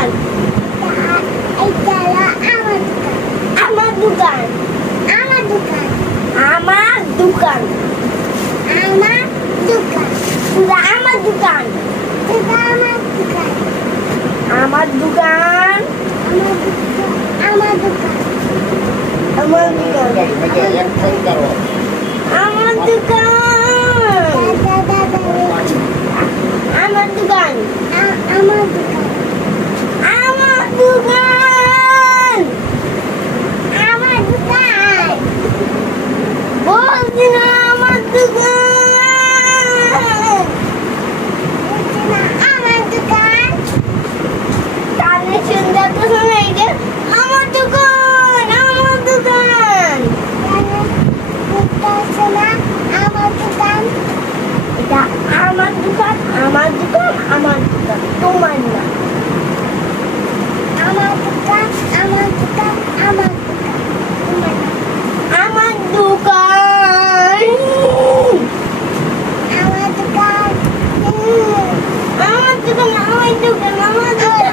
দোকান আমার দোকান আমার দোকান আমার দোকান আমার দোকান আমার দোকান আমার দোকান আমার দোকান আমার দোকান আমার দোকান আমার দোকান আমার দোকান আমার দোকান আমার দোকান বলছি না আমার দোকান আমার দোকান কানে শুনতে তো শোনাই যে আমার দোকান আমার দোকান আমার দোকান এটা আমার দোকান আমার দোকান আমার দোকান তোমার না আমার দোকান আমার দোকান আমার দোকান আমার দোকান আমার দোকান আমার দোকান আমার দোকান আমার দোকান